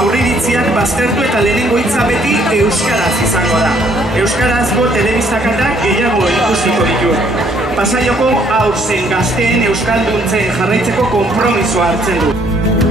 aurriritziak baztertu eta lehenengo hitza beti euskaraz izango da. Euskarazko telebistakatak gehiago ikusiko ditu. Pasaiako haur zein gazteen euskalduntzen jarraitzeko konpromisoa hartzen du.